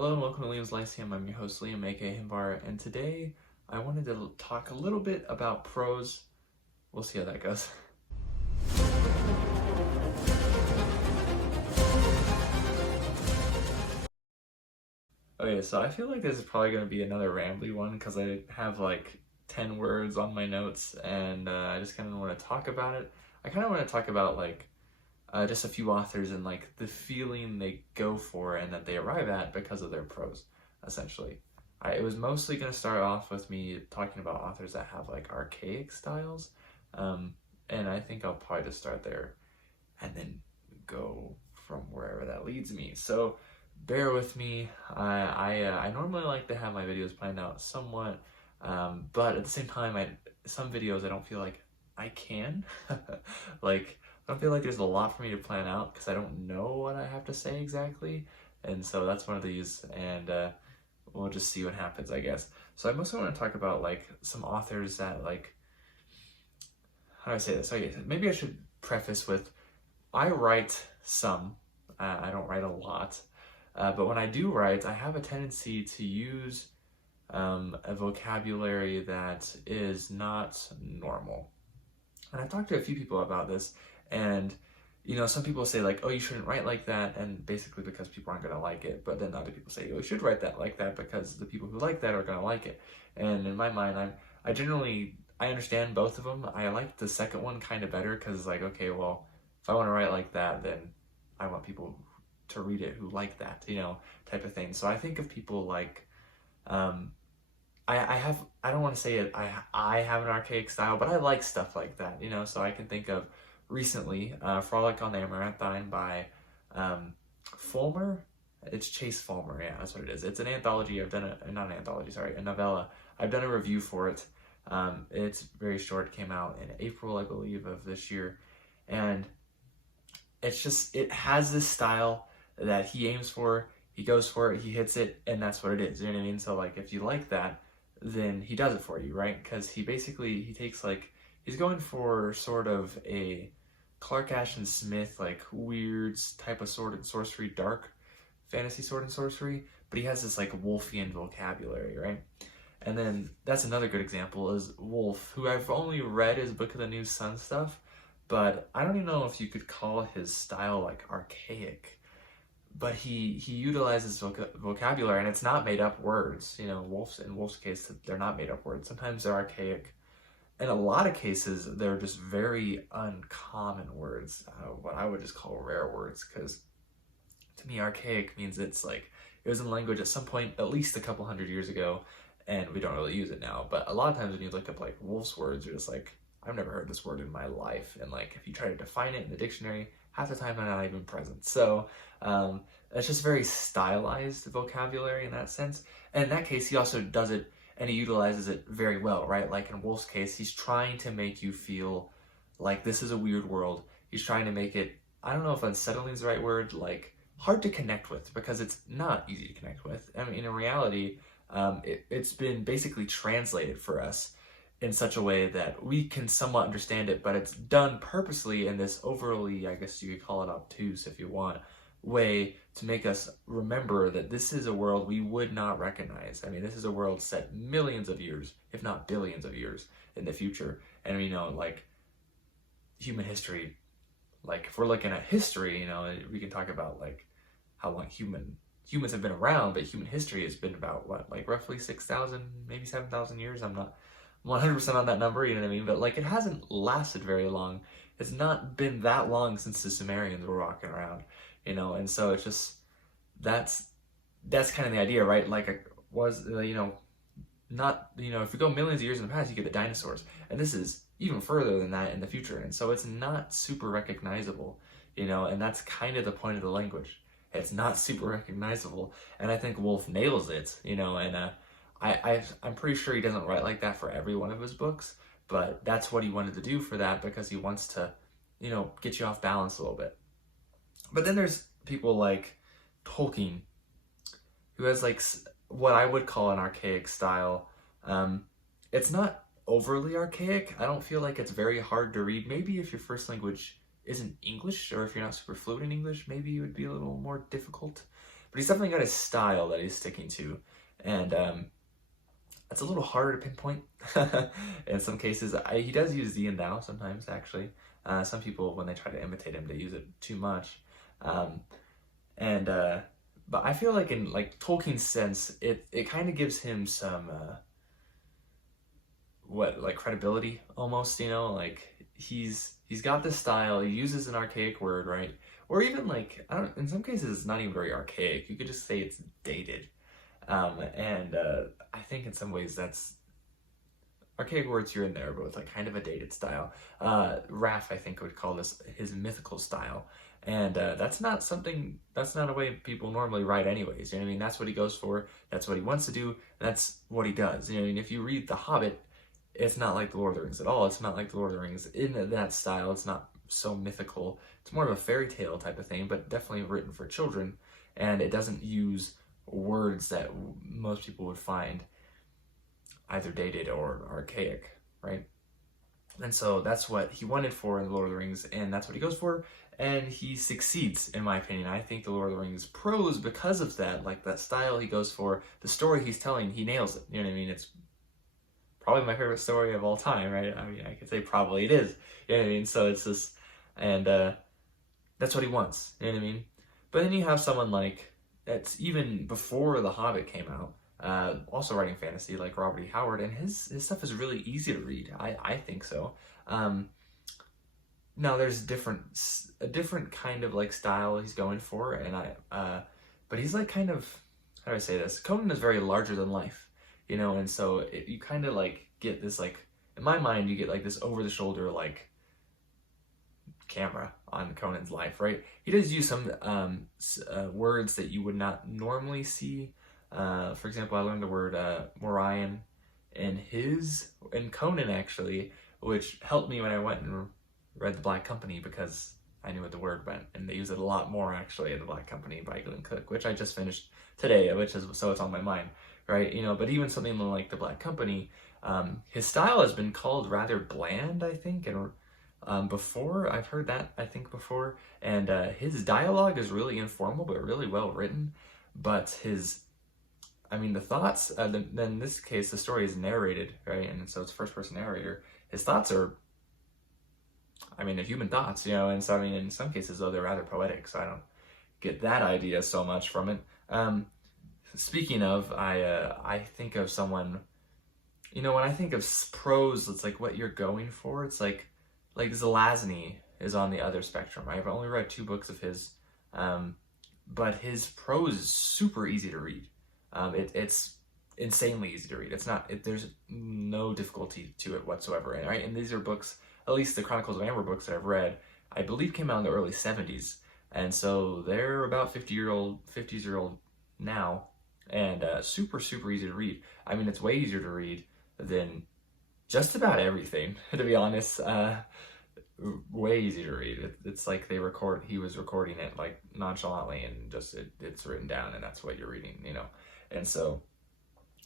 Hello and welcome to Liam's Lyceum. I'm your host Liam, aka Himbar, and today I wanted to talk a little bit about prose. We'll see how that goes. Okay, so I feel like this is probably going to be another rambly one because I have like 10 words on my notes and I just kind of want to talk about it. I kind of want to talk about just a few authors and like the feeling they go for and that they arrive at because of their prose, essentially. It was mostly going to start off with me talking about authors that have like archaic styles, and I think I'll probably just start there and then go from wherever that leads me. So bear with me. I normally like to have my videos planned out somewhat, but at the same time, some videos I don't feel like I can. Like, I don't feel like there's a lot for me to plan out because I don't know what I have to say exactly. And so that's one of these, and we'll just see what happens, I guess. So I mostly want to talk about like some authors that like, how do I say this? Okay, maybe I should preface with, I write some, I don't write a lot, but when I do write, I have a tendency to use a vocabulary that is not normal. And I've talked to a few people about this, and you know, some people say like, oh, you shouldn't write like that, and basically because people aren't going to like it. But then other people say, oh, you should write that like that because the people who like that are going to like it. And in my mind, I understand both of them. I like the second one kind of better because it's like, okay, well, if I want to write like that, then I want people to read it who like that, you know, type of thing. So I think of people like, I don't want to say it, I have an archaic style, but I like stuff like that, you know. So I can think of recently Frolic on the Amaranthine by Fulmer. It's Chase Fulmer, yeah, that's what it is. It's an anthology. I've done not an anthology, sorry, a novella. I've done a review for it. It's very short. It came out in April, I believe, of this year, and it's just, it has this style that he aims for. He goes for it, he hits it, and that's what it is. You know what I mean? So like, if you like that, then he does it for you, right? Because he takes like, he's going for sort of a Clark Ashton Smith, like weird type of sword and sorcery, dark fantasy sword and sorcery, but he has this like Wolfian vocabulary, right? And then that's another good example is Wolfe, who I've only read his Book of the New Sun stuff, but I don't even know if you could call his style like archaic. But he utilizes vocabulary, and it's not made up words. You know, in Wolfe's case, they're not made up words. Sometimes they're archaic. In a lot of cases, they're just very uncommon words, what I would just call rare words, because to me, archaic means it's like, it was in language at some point, at least a couple hundred years ago, and we don't really use it now. But a lot of times when you look up like Wolfe's words, you're just like, I've never heard this word in my life. And like, if you try to define it in the dictionary, half the time they're not even present. So it's just very stylized vocabulary in that sense. And in that case, he also does it and he utilizes it very well, right? Like in Wolfe's case, he's trying to make you feel like this is a weird world. He's trying to make it, I don't know if unsettling is the right word, like hard to connect with, because it's not easy to connect with. I mean, in reality, it's been basically translated for us in such a way that we can somewhat understand it, but it's done purposely in this overly, I guess you could call it obtuse if you want, way to make us remember that this is a world we would not recognize. I mean, this is a world set millions of years, if not billions of years in the future. And you know, like human history, like if we're looking at history, you know, we can talk about like how long humans have been around, but human history has been about what, like roughly 6,000, maybe 7,000 years. I'm not 100% on that number, you know what I mean? But like, it hasn't lasted very long. It's not been that long since the Sumerians were walking around, you know? And so it's just, that's kind of the idea, right? Like, you know, not, you know, if we go millions of years in the past, you get the dinosaurs. And this is even further than that in the future. And so it's not super recognizable, you know? And that's kind of the point of the language. It's not super recognizable. And I think Wolfe nails it, you know, and I'm pretty sure he doesn't write like that for every one of his books, but that's what he wanted to do for that, because he wants to, you know, get you off balance a little bit. But then there's people like Tolkien, who has like what I would call an archaic style. It's not overly archaic. I don't feel like it's very hard to read. Maybe if your first language isn't English, or if you're not super fluent in English, maybe it would be a little more difficult. but he's definitely got his style that he's sticking to, and it's a little harder to pinpoint in some cases. He does use thee and thou sometimes, actually. Some people, when they try to imitate him, they use it too much. And but I feel like in like Tolkien's sense, it kind of gives him some like credibility almost, you know, like he's got this style. He uses an archaic word, right? Or even like, I don't, in some cases it's not even very archaic. You could just say it's dated. And I think in some ways that's archaic words here and there, but with like kind of a dated style. Raph, I think, would call this his mythical style. And that's not a way people normally write anyways. You know what I mean? That's what he goes for. That's what he wants to do. That's what he does. You know what I mean? If you read The Hobbit, it's not like The Lord of the Rings at all. It's not like The Lord of the Rings in that style. It's not so mythical. It's more of a fairy tale type of thing, but definitely written for children. And it doesn't use words that most people would find either dated or archaic, right? And so that's what he wanted for in The Lord of the Rings, and that's what he goes for, and he succeeds, in my opinion. I think The Lord of the Rings prose, because of that, like that style he goes for, the story he's telling, he nails it. You know what I mean? It's probably my favorite story of all time, right? I mean, I could say probably it is. You know what I mean? So it's just, and that's what he wants. You know what I mean? But then you have someone like, that's even before The Hobbit came out, also writing fantasy, like Robert E. Howard, and his stuff is really easy to read. I think so. Now there's a different kind of like style he's going for, and but he's like kind of, how do I say this? Conan is very larger than life, you know, and so you kind of like get this, like, in my mind, you get like this over the shoulder like camera on Conan's life, right? He does use some words that you would not normally see. For example, I learned the word Morion in Conan, actually, which helped me when I went and read The Black Company, because I knew what the word meant, and they use it a lot more actually in The Black Company by Glenn Cook, which I just finished today, so it's on my mind, right? You know, but even something like The Black Company, his style has been called rather bland, I think, and before, I've heard that, I think, before, and his dialogue is really informal, but really well written, but the thoughts, then in this case, the story is narrated, right, and so it's first-person narrator. His thoughts are, they're human thoughts, you know, and so, in some cases, though, they're rather poetic, so I don't get that idea so much from it. Speaking of, I think of someone, you know, when I think of prose, it's like what you're going for, it's like Zelazny is on the other spectrum. I've only read 2 books of his, but his prose is super easy to read. It's insanely easy to read. There's no difficulty to it whatsoever, right? And these are books, at least the Chronicles of Amber books that I've read, I believe came out in the early 70s, and so they're about 50 years old now, and super easy to read. It's way easier to read than just about everything, to be honest. Way easy to read. It's like he was recording it like nonchalantly, and just it's written down, and that's what you're reading, you know. And so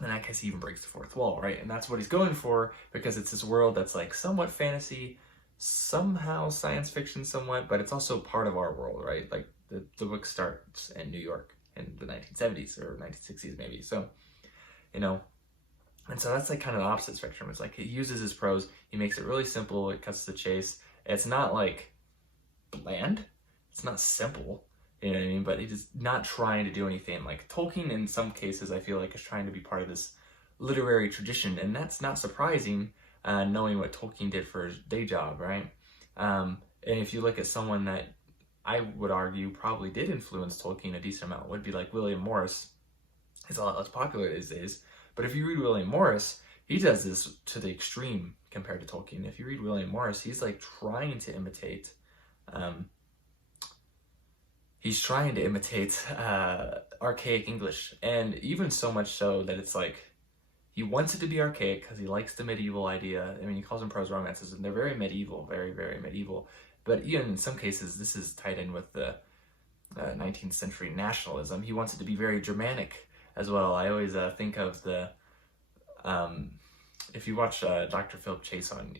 in that case, he even breaks the fourth wall, right? And that's what he's going for, because it's this world that's like somewhat fantasy, somehow science fiction somewhat, but it's also part of our world, right? Like the book starts in New York in the 1970s or 1960s maybe. So, you know, and so that's like kind of the opposite spectrum. It's like he uses his prose, he makes it really simple, it cuts to the chase. It's not like bland, it's not simple, you know what I mean? But he's not trying to do anything. Like Tolkien, in some cases, I feel like is trying to be part of this literary tradition, and that's not surprising, knowing what Tolkien did for his day job, right? And if you look at someone that I would argue probably did influence Tolkien a decent amount, would be like William Morris. He's a lot less popular these days, but if you read William Morris, he does this to the extreme compared to Tolkien. If you read William Morris, he's like trying to imitate archaic English, and even so much so that it's like he wants it to be archaic because he likes the medieval idea. He calls them prose romances, and they're very medieval, very medieval. But even in some cases, this is tied in with the 19th century nationalism. He wants it to be very Germanic as well. I always think of the if you watch Dr. Philip Chase on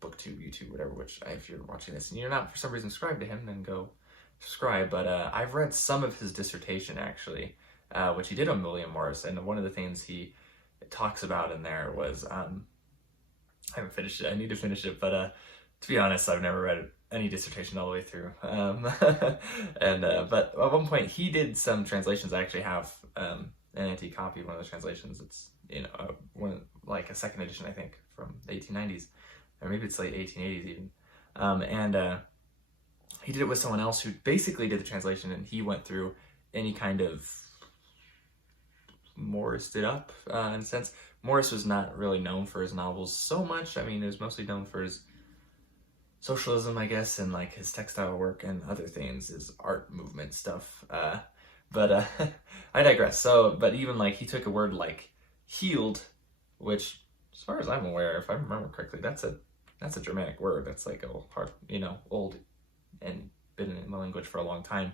BookTube, YouTube, whatever, which if you're watching this and you're not for some reason subscribed to him, then go scribe, but I've read some of his dissertation actually, which he did on William Morris, and one of the things he talks about in there was I haven't finished it. I need to finish it, but to be honest, I've never read any dissertation all the way through. And but at one point he did some translations. I actually have an antique copy of one of the translations. It's like a second edition, I think, from the 1890s, or maybe it's late 1880s even. And he did it with someone else who basically did the translation, and he went through any kind of Morrised it up in a sense. Morris was not really known for his novels so much. I mean, he was mostly known for his socialism, I guess, and like his textile work and other things, his art movement stuff. But I digress. So, but even like he took a word like healed, which, as far as I'm aware, if I remember correctly, that's a Germanic word. That's like a hard, old and been in the language for a long time.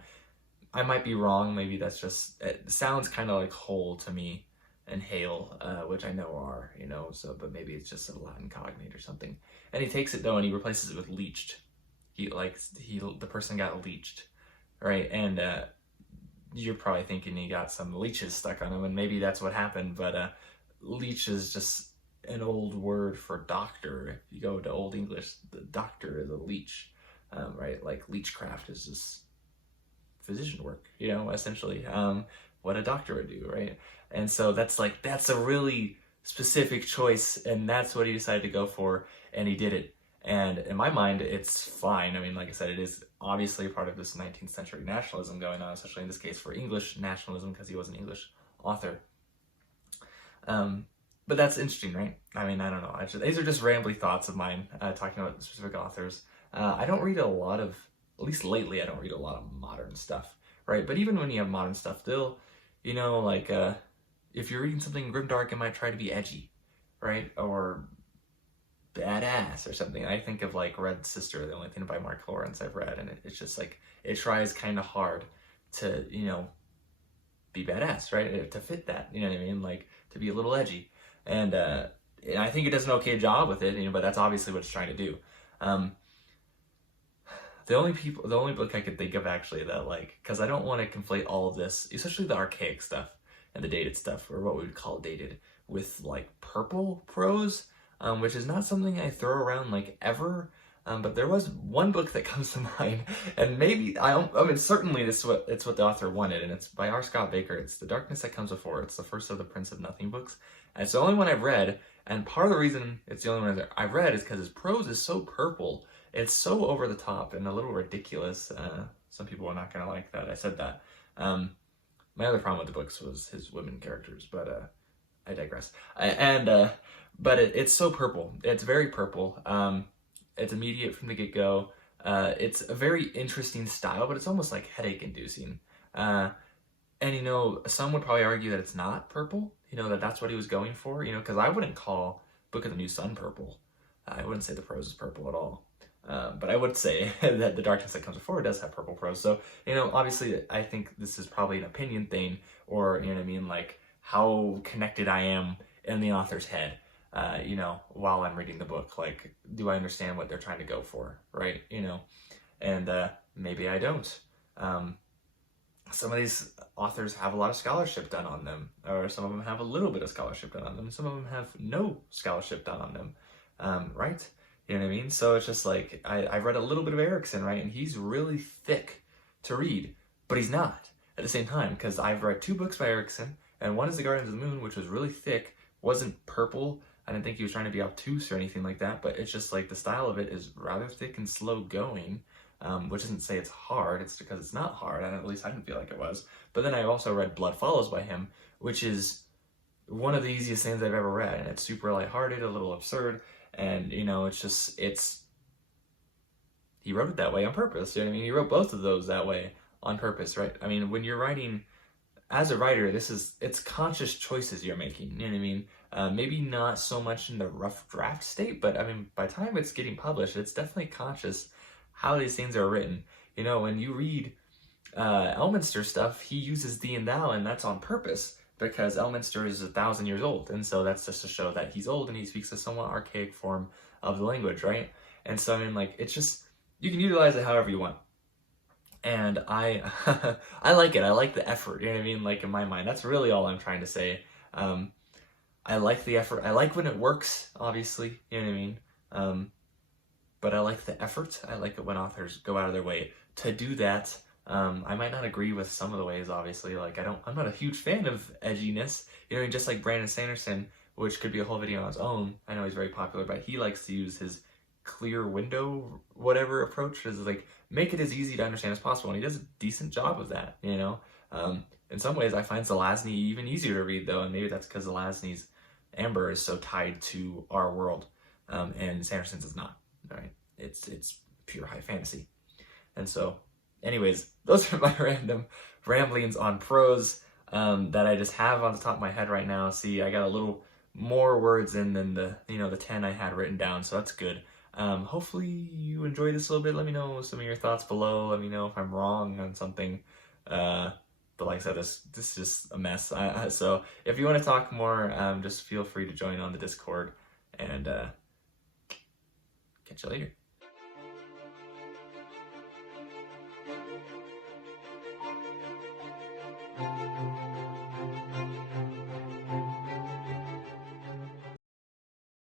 I might be wrong. Maybe that's just, it sounds kind of like whole to me, and hail, which I know are, so, but maybe it's just a Latin cognate or something. And he takes it though and he replaces it with leached. The person got leached, right? And you're probably thinking he got some leeches stuck on him, and maybe that's what happened, but leech is just an old word for doctor. If you go to Old English, the doctor is a leech, right? Like leechcraft is just physician work, essentially, what a doctor would do, right? And so that's a really specific choice, and that's what he decided to go for, and he did it. And in my mind, it's fine. I mean, like I said, it is obviously part of this 19th century nationalism going on, especially in this case for English nationalism, because he was an English author. But that's interesting, right? I mean, I don't know. These are just rambly thoughts of mine, talking about specific authors. I don't read a lot of, at least lately, I don't read a lot of modern stuff, right? But even when you have modern stuff, still, if you're reading something grimdark, it might try to be edgy, right? Or badass or something. I think of like Red Sister, the only thing by Mark Lawrence I've read, and it's just like, it tries kind of hard to, be badass, right? To fit that, you know what I mean? Like, to be a little edgy. And I think it does an okay job with it, but that's obviously what it's trying to do. The only book I could think of actually that because I don't want to conflate all of this, especially the archaic stuff and the dated stuff, or what we would call dated, with like purple prose, which is not something I throw around ever. But there was one book that comes to mind, and maybe I mean certainly it's what the author wanted, and it's by R. Scott Baker. It's The Darkness That Comes Before. It's the first of the Prince of Nothing books, and it's the only one I've read. And part of the reason it's the only one I've read is because his prose is so purple. It's so over the top and a little ridiculous. Some people are not going to like that I said that. My other problem with the books was his women characters, but I digress. But it's so purple. It's very purple. It's immediate from the get-go. It's a very interesting style, but it's almost like headache-inducing. And some would probably argue that it's not purple. That's what he was going for. Because I wouldn't call Book of the New Sun purple. I wouldn't say the prose is purple at all. But I would say that The Darkness That Comes Before does have purple prose. So, obviously I think this is probably an opinion thing, or, like how connected I am in the author's head, while I'm reading the book. Like, do I understand what they're trying to go for, right? And maybe I don't. Some of these authors have a lot of scholarship done on them, or some of them have a little bit of scholarship done on them. Some of them have no scholarship done on them, right? You know what I mean? So it's just like, I read a little bit of Erickson, right? And he's really thick to read, but he's not at the same time, because I've read 2 books by Erickson, and one is The Guardians of the Moon, which was really thick, wasn't purple. I didn't think he was trying to be obtuse or anything like that, but it's just like the style of it is rather thick and slow going, which doesn't say it's hard, it's because it's not hard, and at least I didn't feel like it was. But then I also read Blood Follows by him, which is one of the easiest things I've ever read, and it's super lighthearted, a little absurd, and he wrote it that way on purpose. You know what I mean? He wrote both of those that way on purpose, right? I mean, when you're writing as a writer, it's conscious choices you're making. You know what I mean? Maybe not so much in the rough draft state, but I mean, by the time it's getting published, it's definitely conscious how these things are written. When you read Elminster stuff, he uses thee and thou, and that's on purpose, because Elminster is 1,000 years old, and so that's just to show that he's old and he speaks a somewhat archaic form of the language, right? And so I mean, it's just, you can utilize it however you want. And I I like it. I like the effort. You know what I mean? Like in my mind, that's really all I'm trying to say. Um, I like the effort. I like when it works. Obviously, you know what I mean. But I like the effort. I like it when authors go out of their way to do that. I might not agree with some of the ways, obviously. Like I'm not a huge fan of edginess. You know, just like Brandon Sanderson, which could be a whole video on its own. I know he's very popular, but he likes to use his clear window, whatever approach is like make it as easy to understand as possible, and he does a decent job of that. You know, in some ways, I find Zelazny even easier to read though, and maybe that's because Zelazny's Amber is so tied to our world, and Sanderson's is not. All right, it's pure high fantasy, and so, anyways, those are my random ramblings on prose that I just have on the top of my head right now. See, I got a little more words in than the the 10 I had written down, so that's good. Hopefully you enjoyed this a little bit. Let me know some of your thoughts below. Let me know if I'm wrong on something. But like I said, this is just a mess. So if you want to talk more, just feel free to join on the Discord, and catch you later.